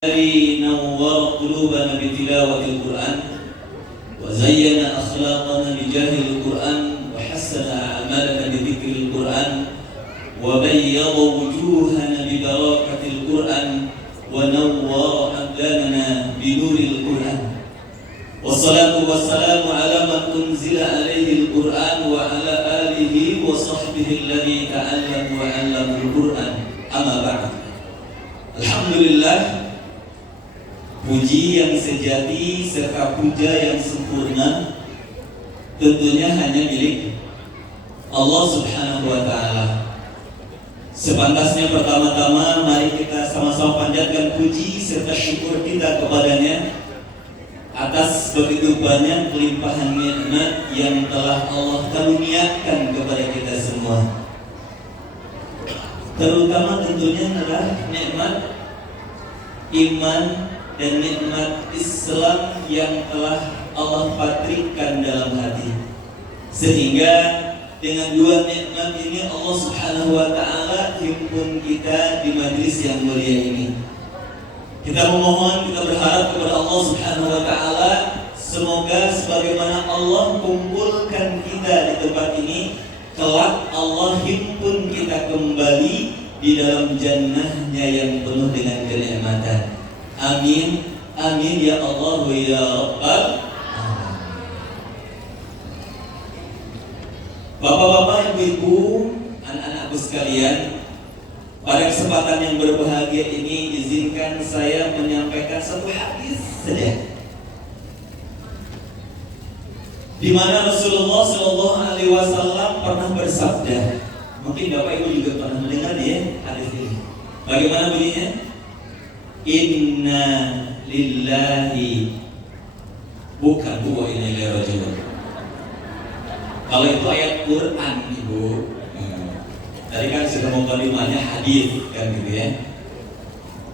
الذي نور قلوبنا بتلاوة القرآن وزين أخلاقنا بجاه القرآن وحسن أعمالنا بذكر القرآن وبيض وجوهنا ببركة القرآن ونور أبداننا بنور القرآن والصلاة والسلام على من أنزل عليه القرآن وعلى آله وصحبه الذي تعلموا وعلموا القرآن أما بعد. Alhamdulillah, puji yang sejati serta puja yang sempurna tentunya hanya milik Allah Subhanahu wa Ta'ala. Sepantasnya pertama-tama mari kita sama-sama panjatkan puji serta syukur kita kepadanya atas begitu banyak kelimpahan nikmat yang telah Allah karuniakan kepada kita semua. Terutama tentunya adalah nikmat iman dan nikmat Islam yang telah Allah patrikan dalam hati, sehingga dengan dua nikmat ini Allah Subhanahu wa Ta'ala himpun kita di majlis yang mulia ini. Kita memohon, kita berharap kepada Allah Subhanahu wa Ta'ala, semoga sebagaimana Allah kumpulkan kita di tempat ini, kelak Allah himpun kita kembali di dalam jannahnya yang penuh dengan kenikmatan. Amin, amin ya Allah ya Rabbal alamin. Bapak-bapak, ibu-ibu, anak-anakku sekalian, pada kesempatan yang berbahagia ini izinkan saya menyampaikan satu hadis saja, di mana Rasulullah SAW pernah bersabda. Mungkin Bapak Ibu juga pernah mendengar ya hadis ini. Bagaimana bunyinya? Inna lillahi, bukan wa inna ilaihi raji'un. Kalau itu ayat Quran, Ibu. Tadi kan sudah mukadimahnya hadis kan gitu ya.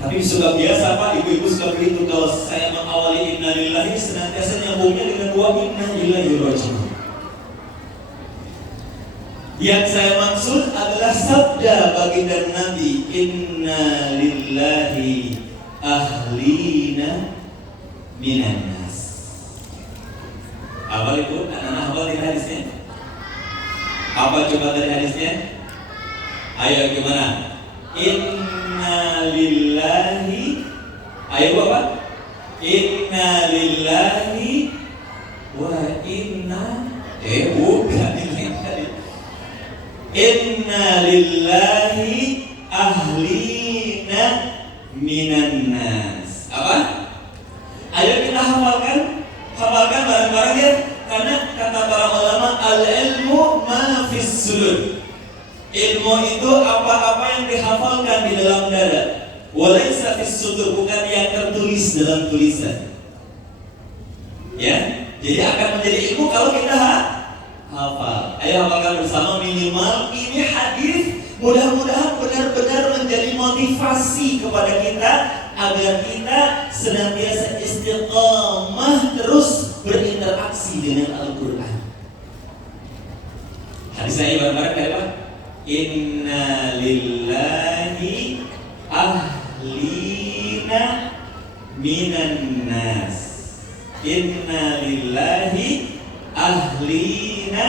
Tapi suka biasa Pak, ibu-ibu suka begitu, kalau saya mengawali inna lillahi senantiasa nyambungnya dengan wa inna ilaihi raji'un. Yang saya maksud adalah sabda baginda Nabi, inna lillahi ahlina minan nas. Apa itu? Anak-anak apa dari hadisnya? Apa coba dari hadisnya? Ayo gimana? Inna lillahi, ayo apa? Inna lillahi wa inna bukan ini tadi. Inna lillahi ahlina minan nas. Apa? Ayo kita hafalkan bareng-bareng ya. Karena kata para ulama, al-ilmu ma fis sudur. Ilmu itu apa-apa yang dihafalkan di dalam dada. Walaysa fis sudur, bukan yang tertulis dalam tulisan. Ya, jadi akan menjadi ilmu kalau kita hafal. Ayo hafalkan bersama minimal ini hadis. Mudah-mudahan benar-benar menjadi motivasi kepada kita agar kita senantiasa istiqamah terus berinteraksi dengan Al-Quran. Hadis saya bareng-bareng dari apa? Inna lillahi ahlina minan nas. Inna lillahi ahlina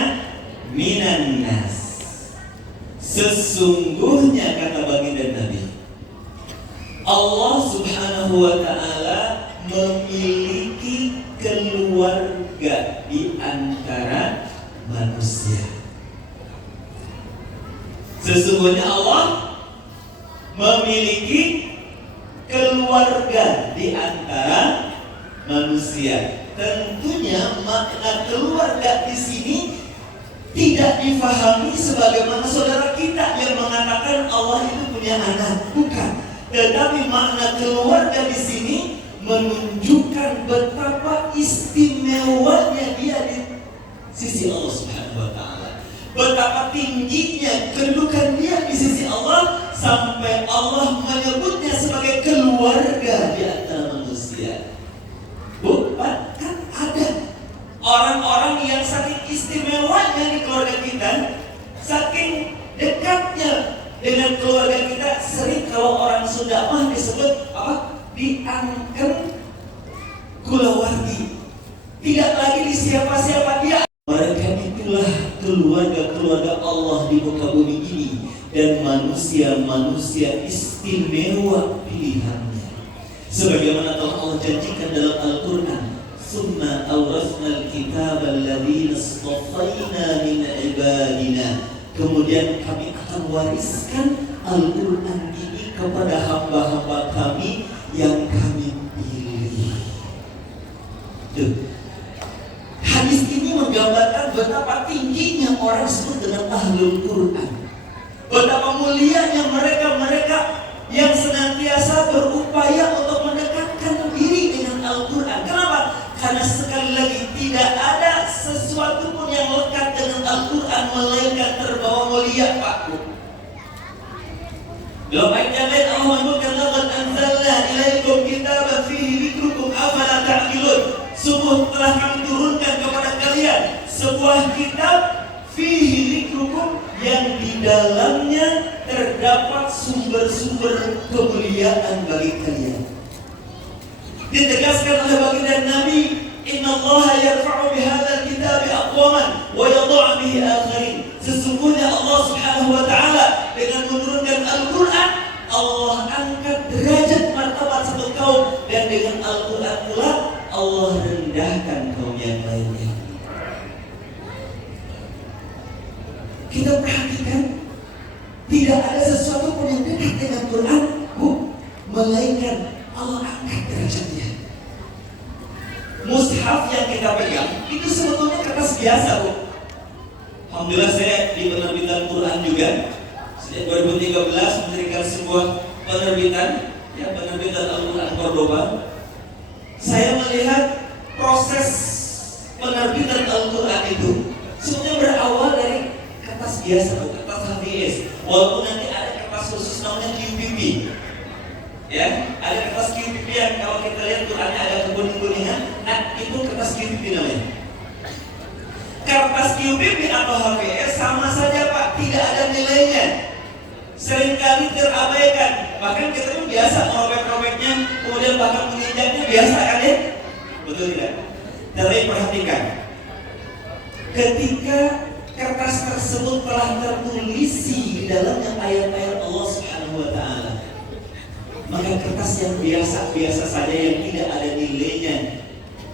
minan nas. Sesungguhnya kata baginda Nabi, Allah Subhanahu wa Ta'ala memiliki keluarga di antara manusia. Sesungguhnya Allah memiliki keluarga di antara manusia. Tentunya makna keluarga di sini tidak difahami sebagaimana saudara kita yang mengatakan Allah itu punya anak, bukan. Tetapi makna keluarga di sini menunjukkan betapa istimewanya dia di sisi Allah Subhanahu wa Ta'ala. Betapa tingginya kedudukan dia di sisi Allah sampai Allah menyebutnya sebagai keluarga di antara manusia. Bukan, kan ada orang-orang yang saking istimewanya di keluarga kita, saking dekatnya dengan keluarga kita, sering kalau orang Sunda mah disebut apa? diangkat kulawargi, tidak lagi di siapa-siapa dia. Mereka itulah keluarga-keluarga Allah di muka bumi ini, dan manusia-manusia istimewa pilihannya. Sebagaimana telah Allah janjikan dalam Al-Quran, "Summa awrasnal kitab alladhina istafaina min ibadina." Kemudian kami akan wariskan Al-Quran ini kepada hamba-hamba kami yang kami pilih. Hadis ini menggambarkan betapa tingginya orang disebut dengan Ahlul Quran, betapa mulianya mereka yang senantiasa berupaya untuk mendekatkan diri dengan Al-Quran. Kenapa? Karena sekali lagi tidak ada sesuatu pun yang lekat dengan Al-Quran melainkan terbawa mulia, Pak. Dalam ayat yang lain Allah menyebutkan, "Laqad anzalna ilaikum kitaban fihi dzikrukum afala ta'qilun." Sungguh telah kami turunkan kepada kalian sebuah kitab fihi dzikrukum, yang di dalamnya terdapat sumber-sumber kemuliaan bagi kalian. Ditegaskan oleh baginda Nabi, "Innallaha yarfa'u bihadzal kitabi aqwaman wa yadh'u bihi akharin." Sesungguhnya Allah Subhanahu wa taala dengan menurunkan Al-Qur'an, Allah angkat derajat martabat satu kaum, dan dengan Al-Qur'an pula Allah rendahkan kaum yang lainnya. Kita perhatikan, tidak ada sesuatu pun yang dekat dengan Quran, melainkan Allah angkat derajatnya. Mushaf yang kita pegang itu sebetulnya kertas biasa, Bu. Alhamdulillah saya di penerbitan Quran juga. Sejak 2013 mendirikan sebuah penerbitan, ya, penerbitan Al-Quran Cordoba. Saya melihat proses penerbitan Al-Quran itu sebenarnya berawal dari kertas biasa, kertas HVS. Walaupun nanti ada kertas khusus namanya QPP, ya, ada kertas QPP yang kalau kita lihat Qurannya ada kekuning-kuningan. Nah, itu kertas QPP namanya. Kertas QPP atau HVS sama saja, Pak, tidak ada nilainya. Seringkali terabaikan. Bahkan kita pun biasa merobek-robeknya, kemudian bahkan menginjaknya biasa, kan ya? Betul tidak? Tapi perhatikan, ketika kertas tersebut telah tertulisi di dalamnya ayat-ayat Allah Subhanahu wa taala, maka kertas yang biasa-biasa saja yang tidak ada nilainya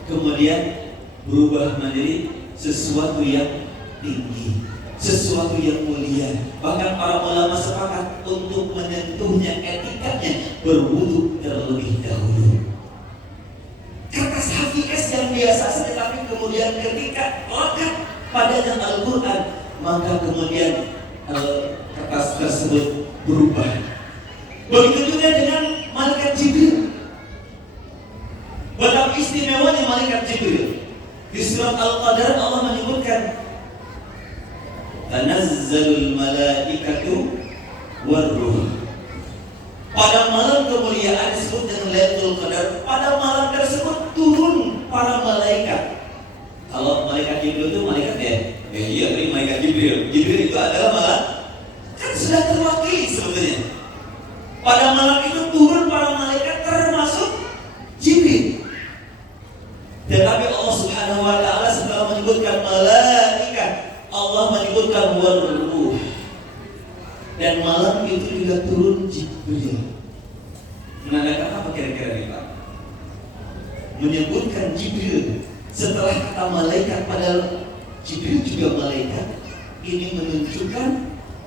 kemudian berubah menjadi sesuatu yang tinggi, sesuatu yang mulia. Bahkan para ulama sepakat untuk menyentuhnya, etikanya berwudu terlebih dahulu. Kertas HVS yang biasa saja, tapi kemudian ketika lekat padanya Al-Quran, maka kemudian kertas tersebut berubah. Begitu juga dengan malaikat Jibril. Betapa istimewanya malaikat Jibril. Di surat Al-Qadar Allah menyebutkan, "Tanazzalul malaikatu war-ruh." Pada malam kemuliaan disebut dengan Lailatul Qadar. Pada malam tersebut turun para malaikat. Kalau malaikat Jibril itu malaikat ya? Iya, tapi malaikat Jibril. Jibril itu adalah malah kan sudah terwakili sebetulnya. Pada malam itu turun para malaikat termasuk Jibril. Tetapi Allah Subhanahu wa taala setelah menyebutkan malaikat, Allah menyebutkan war-ruh. Dan malam itu juga turun Jibril. Menandakan apa kira-kira nih, Pak? Menyebutkan Jibril setelah kata malaikat, padahal Jibril juga malaikat. Ini menunjukkan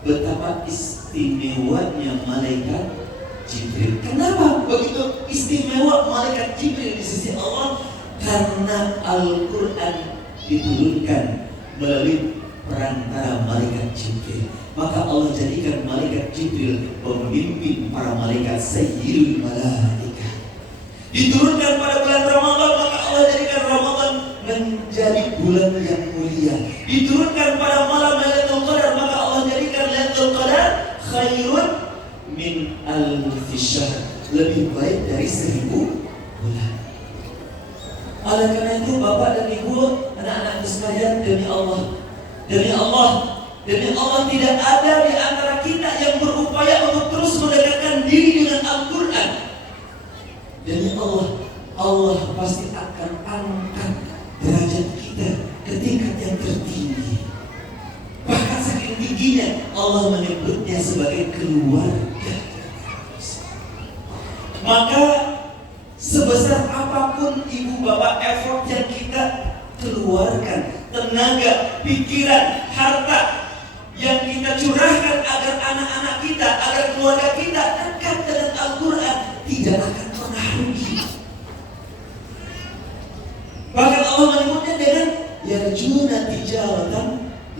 betapa istimewanya malaikat Jibril. Kenapa begitu istimewa malaikat Jibril di sisi Allah? Karena Al-Quran diturunkan melalui perantara malaikat Jibril. Maka Allah jadikan malaikat Jibril pemimpin para malaikat, sayyidul malaikat. Diturunkan pada bulan Ramadan, maka Allah jadikan Ramadan menjadi bulan yang mulia. Diturunkan pada malam Lailatul Qadar, maka Allah jadikan Lailatul Qadar khairun min alfi syahr, lebih baik dari 1000 bulan. Oleh karena itu, Bapak dan Ibu, anak-anak sekalian, demi Allah, tidak ada di antara kita yang berupaya untuk terus mendekatkan diri dengan Al-Quran. Demi Allah pasti akan angkat derajat kita ke tingkat yang tertinggi. Bahkan saking tingginya Allah menyebutnya sebagai keluarga. Maka sebesar apapun ibu bapak effort yang kita keluarkan, tenaga, pikiran, harta yang kita curahkan agar anak-anak kita, agar keluarga kita dekat dengan Al-Quran, tidak akan pernah rugi. Bahkan Allah menyebutnya dengan yarjuna tijaratan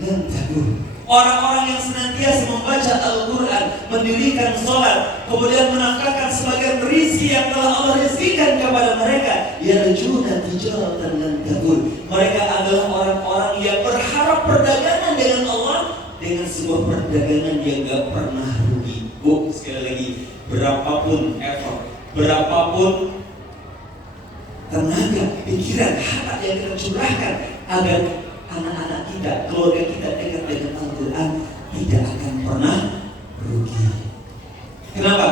lan tabur. Orang-orang yang senantiasa membaca Al-Quran, mendirikan sholat, kemudian menafkahkan sebagian rezeki yang telah Allah rezekikan kepada mereka, yarjuna tijaratan lan tabur. Mereka adalah orang-orang yang berharap perdagangan dengan Allah, dengan sebuah perdagangan yang gak pernah rugi. Bu, sekali lagi, berapapun effort, berapapun tenaga, pikiran, harta yang kita curahkan agar anak-anak kita, keluarga kita dekat dengan Al-Quran, tidak akan pernah rugi. Kenapa?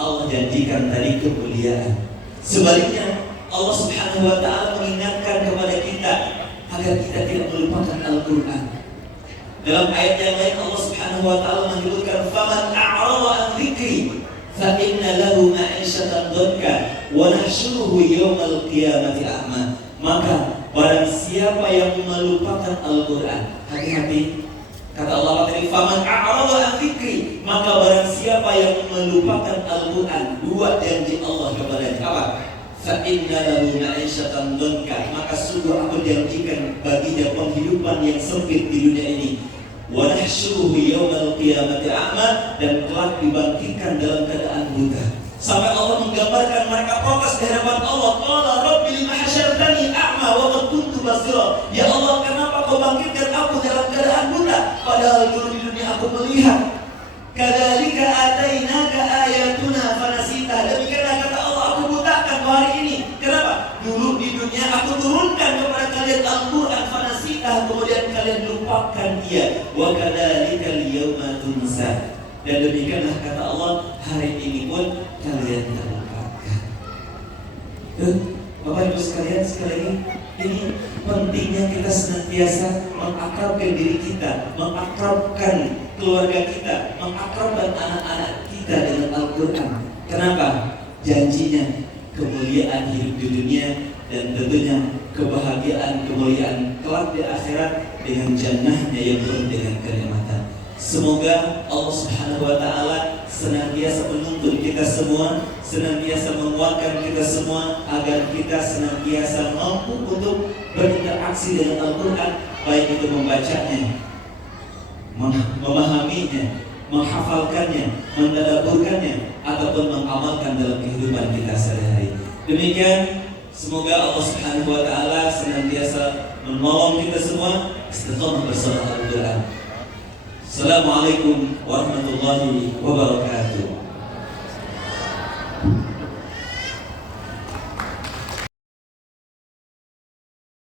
Allah janjikan tadi kemuliaan. Sebaliknya Allah Subhanahu wa ta'ala mengingatkan kepada kita agar kita tidak melupakan Al-Quran. Dalam ayat yang lain Allah Subhanahu wa ta'ala menyebutkan faman a'rada an dzikri fa inna lahu ma'isyatan dhanka wa nahsyuruhu yaumal qiyamati a'ma. Maka barang siapa yang melupakan Al-Quran, hati-hati. Kata Allah tadi faman a'rada an dzikri, maka barang siapa yang melupakan Al-Quran, dua janji Allah kepadanya. Apa? Fa inna lahu ma'isyatan dhanka, maka sungguh aku janjikan baginya penghidupan yang sempit di dunia ini. Wa nahsyuruhu yaumal qiyamati a'ma, dan kelak dibangkitkan dalam keadaan buta. Sampai Allah menggambarkan mereka protes di hadapan Allah. Qala rabbi lima hasyartani a'ma wa qad kuntu basira. Ya Allah, kenapa kau bangkitkan aku dalam keadaan buta, padahal dulu di dunia aku melihat. Kadzalika atainaka ayatuna fanasita. Demikianlah kata Allah, aku butakan hari ini. Kenapa? Dulu di dunia aku turunkan kepada kalian Al-Quran fanasita, kemudian kalian lupakan dia. Wa kadzalika al-yauma tunsa. Dan demikianlah kata Allah, hari ini pun kalian terlupakan. Bapak Ibu sekalian, sekali lagi, ini pentingnya kita senantiasa mengakrabkan diri kita, mengakrabkan keluarga kita, mengakrabkan anak-anak kita dengan Al-Quran. Kenapa? Janjinya kemuliaan hidup di dunia, dan tentunya kebahagiaan, kemuliaan kelak di akhirat dengan jannahnya yang penuh dengan kenikmatan. Semoga Allah Subhanahu wa ta'ala senantiasa menuntun kita semua, senantiasa menguatkan kita semua agar kita senantiasa mampu untuk berinteraksi dengan Al-Quran, baik itu membacanya, memahaminya, menghafalkannya, mentadabburkannya, ataupun mengamalkan dalam kehidupan kita sehari-hari. Demikian, semoga Allah Subhanahu wa ta'ala senantiasa menolong kita semua istiqamah bersama Al-Quran. Assalamualaikum warahmatullahi wabarakatuh.